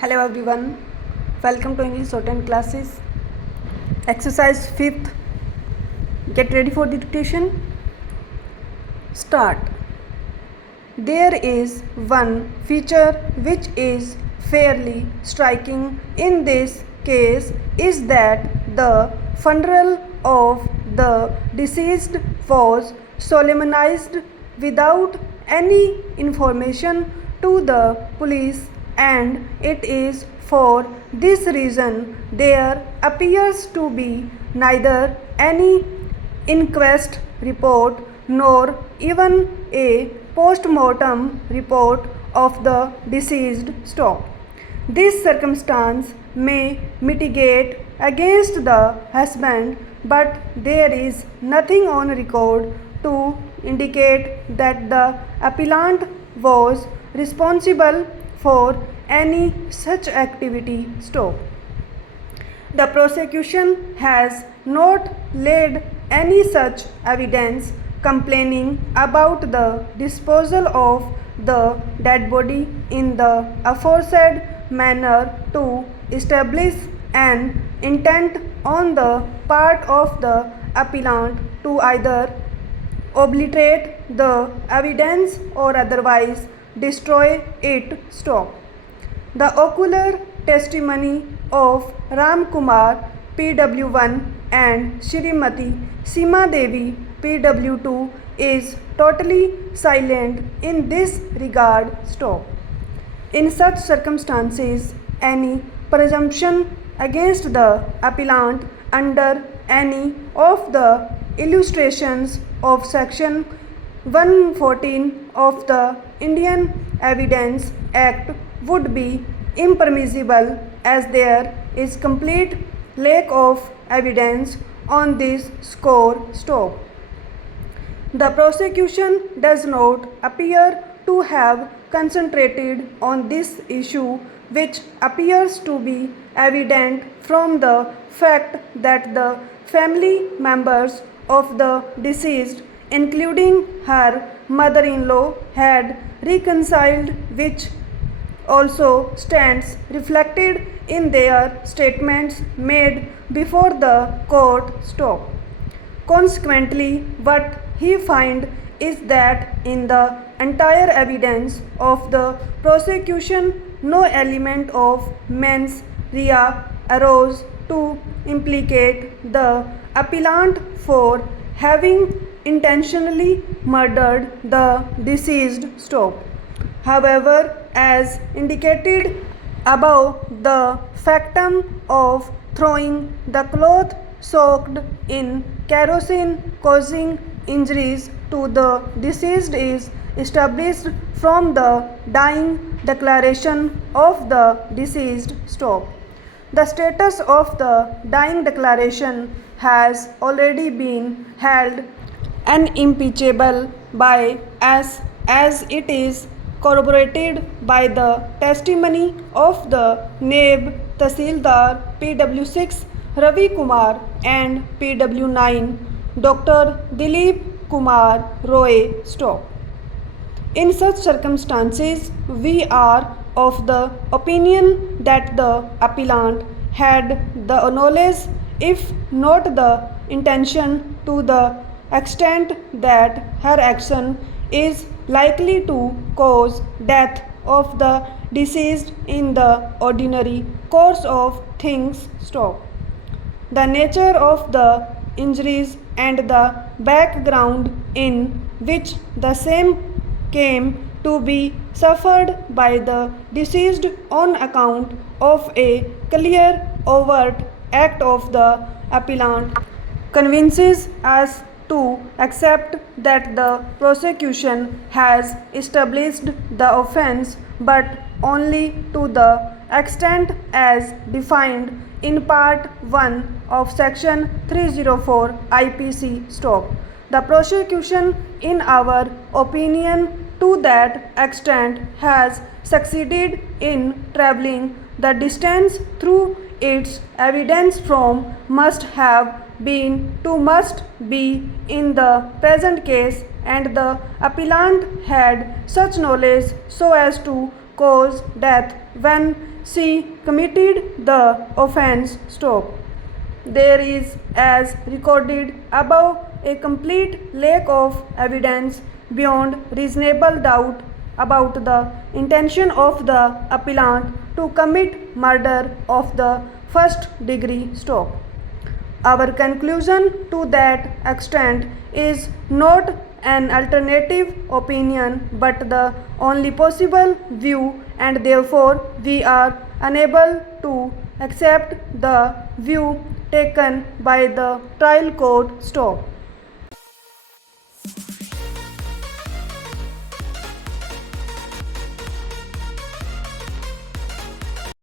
Hello everyone, welcome to English Shorthand classes. Exercise 5th. Get ready for the dictation. Start. There is one feature which is fairly striking in this case is that the funeral of the deceased was solemnized without any information to the police, and it is for this reason there appears to be neither any inquest report nor even a post-mortem report of the deceased. Stop. This circumstance may mitigate against the husband, but there is nothing on record to indicate that the appellant was responsible for any such activity. Stop. The prosecution has not laid any such evidence complaining about the disposal of the dead body in the aforesaid manner to establish an intent on the part of the appellant to either obliterate the evidence or otherwise destroy it. Stop. The ocular testimony of Ram Kumar PW1 and Shrimati Seema Devi PW2 is totally silent in this regard. Stop. In such circumstances, any presumption against the appellant under any of the illustrations of section 114 of the Indian Evidence Act would be impermissible, as there is complete lack of evidence on this score. Stop. The prosecution does not appear to have concentrated on this issue, which appears to be evident from the fact that the family members of the deceased, including her mother-in-law, had reconciled, which also stands reflected in their statements made before the court. Stop. Consequently, what he finds is that in the entire evidence of the prosecution, no element of mens rea arose to implicate the appellant for having intentionally murdered the deceased. Stop. However, as indicated above, the factum of throwing the cloth soaked in kerosene causing injuries to the deceased is established from the dying declaration of the deceased. Stop. The status of the dying declaration has already been held unimpeachable by us, as it is corroborated by the testimony of the Naib Tahsildar PW6 Ravi Kumar and PW9 Dr. Dilip Kumar Roy. Stop. In such circumstances, we are of the opinion that the appellant had the knowledge, if not the intention, to the extent that her action is likely to cause death of the deceased in the ordinary course of things. Stop. The nature of the injuries and the background in which the same came to be suffered by the deceased on account of a clear overt act of the appellant convinces us to accept that the prosecution has established the offence, but only to the extent as defined in Part 1 of Section 304 IPC. Stop. The prosecution, in our opinion, to that extent has succeeded in travelling the distance through its evidence from must have been to must be in the present case, and the appellant had such knowledge so as to cause death when she committed the offense. Stop. There is, as recorded above, a complete lack of evidence beyond reasonable doubt about the intention of the appellant to commit murder of the first degree. Stop. Our conclusion to that extent is not an alternative opinion but the only possible view, and therefore we are unable to accept the view taken by the trial court. Stop.